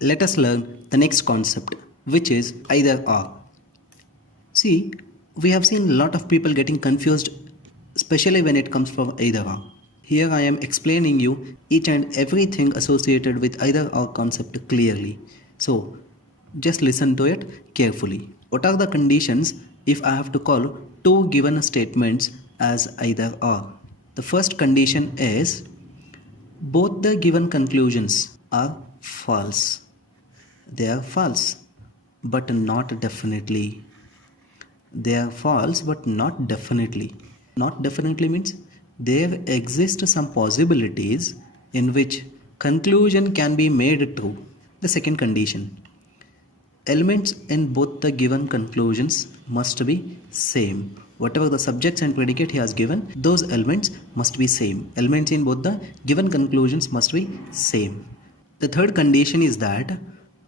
Let us learn the next concept, which is either or. See, we have seen a lot of people getting confused, especially when it comes from either or. Here I am explaining you each and everything associated with either or concept clearly. So, just listen to it carefully. What are the conditions if I have to call two given statements as either or? The first condition is both the given conclusions are false. They are false, but not definitely. They are false, but not definitely. Not definitely means there exist some possibilities in which conclusion can be made true. The second condition, elements in both the given conclusions must be same. Whatever the subjects and predicate he has given, those elements must be same. Elements in both the given conclusions must be same. The third condition is that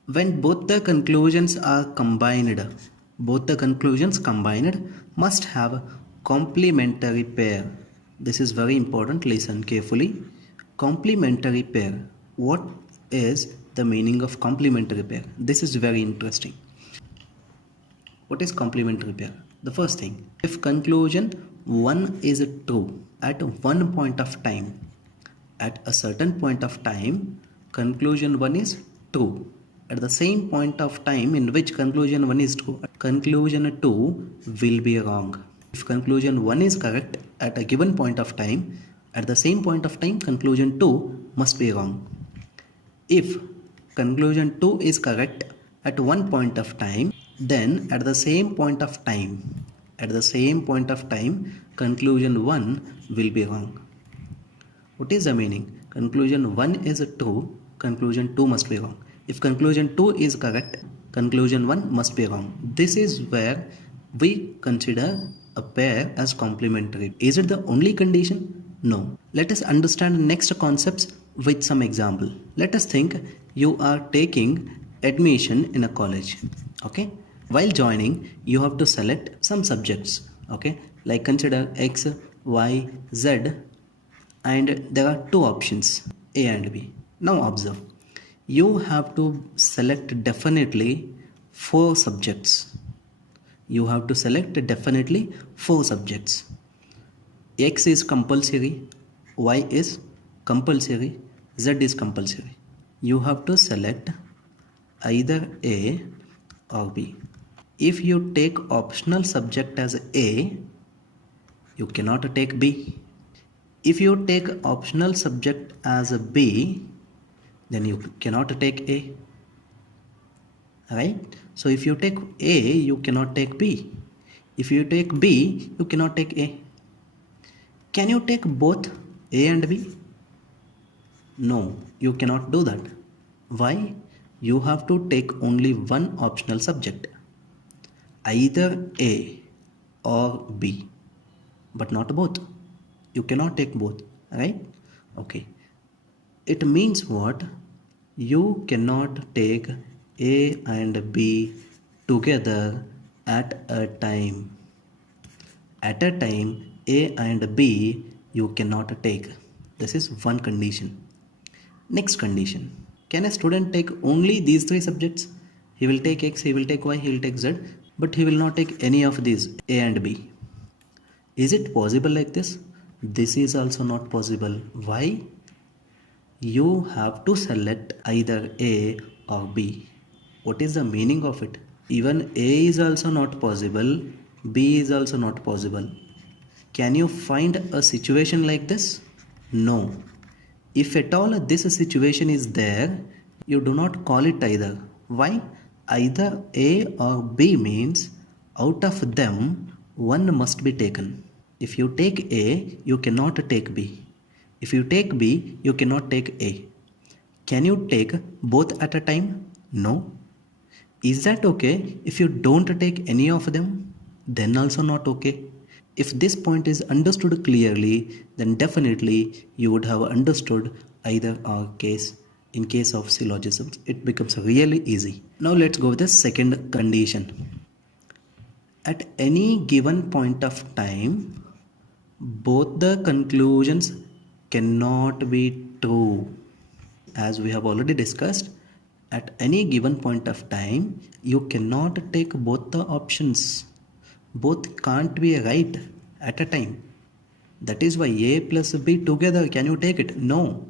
when both the conclusions are combined, both the conclusions combined must have complementary pair. This is very important, listen carefully. Complementary pair. What is the meaning of complementary pair? This is very interesting. What is complementary pair? The first thing, if conclusion 1 is true at one point of time, at a certain point of time, conclusion 1 is true. At the same point of time in which conclusion 1 is true, conclusion 2 will be wrong. If conclusion 1 is correct at a given point of time, at the same point of time, conclusion 2 must be wrong. If conclusion 2 is correct at one point of time, then at the same point of time, conclusion 1 will be wrong. What is the meaning? Conclusion 1 is true, conclusion 2 must be wrong. If conclusion 2 is correct, conclusion 1 must be wrong. This is where we consider a pair as complementary. Is it the only condition? No. Let us understand next concepts with some example. Let us think you are taking admission in a college. Okay. While joining, you have to select some subjects. Okay. Like consider X, Y, Z, and there are two options, A and B. Now observe. You have to select definitely 4 subjects. You have to select definitely 4 subjects. X is compulsory, Y is compulsory, Z is compulsory. You have to select either A or B. If you take optional subject as A, you cannot take B. If you take optional subject as a B, then you cannot take A. Right? So if you take A, you cannot take B. If you take B, you cannot take A. Can you take both A and B? No, you cannot do that. Why? You have to take only one optional subject, either A or B, but not both. You cannot take both, right? Okay. It means what? You cannot take A and B together at a time. At a time, A and B you cannot take. This is one condition. Next condition. Can a student take only these 3 subjects? He will take X, he will take Y, he will take Z, but he will not take any of these A and B. Is it possible like this? This is also not possible. Why? You have to select either A or B. What is the meaning of it? Even A is also not possible, B is also not possible. Can you find a situation like this? No. If at all this situation is there, you do not call it either. Why? Either A or B means out of them, one must be taken. If you take A, you cannot take B. If you take B, you cannot take A. Can you take both at a time? No. Is that okay if you don't take any of them? Then also not okay. If this point is understood clearly, then definitely you would have understood either or case. In case of syllogisms, it becomes really easy. Now let's go with the second condition. At any given point of time, both the conclusions cannot be true. As we have already discussed, At any given point of time, you cannot take both the options. Both can't be right at a time. That is why A plus B together, can you take it? No.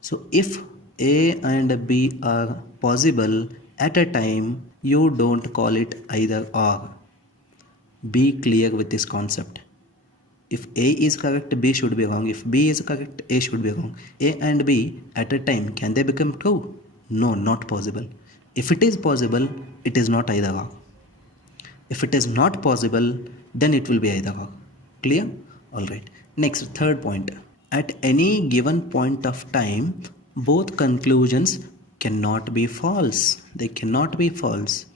So if A and B are possible at a time, you don't call it either or. Be clear with this concept. If A is correct, B should be wrong. If B is correct, A should be wrong. A and B at a time, can they become true? No, not possible. If it is possible, it is not either or. If it is not possible, then it will be either or. Clear? Alright. Next, third point. At any given point of time, both conclusions cannot be false. They cannot be false.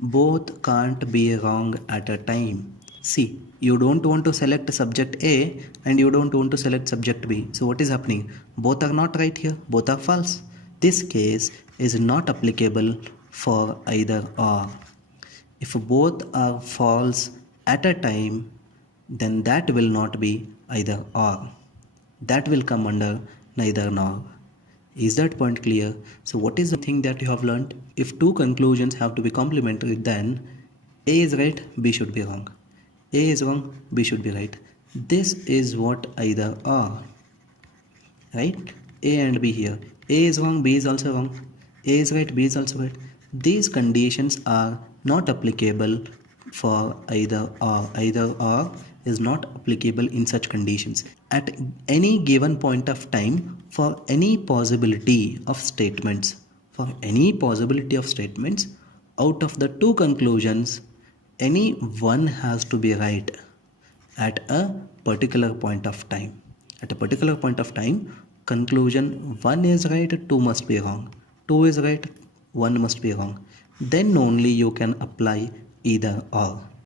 Both can't be wrong at a time. See, you don't want to select subject A and you don't want to select subject B. So what is happening? Both are not right here. Both are false. This case is not applicable for either or. If both are false at a time, then that will not be either or. That will come under neither nor. Is that point clear? So what is the thing that you have learned? If two conclusions have to be complementary, then A is right, B should be wrong. A is wrong, B should be right. This is what either or. Right? A and B here. A is wrong, B is also wrong. A is right, B is also right. These conditions are not applicable for either or. Either or is not applicable in such conditions. At any given point of time, for any possibility of statements, out of the two conclusions, any one has to be right at a particular point of time. At a particular point of time, conclusion 1 is right, 2 must be wrong. 2 is right, 1 must be wrong. Then only you can apply either or.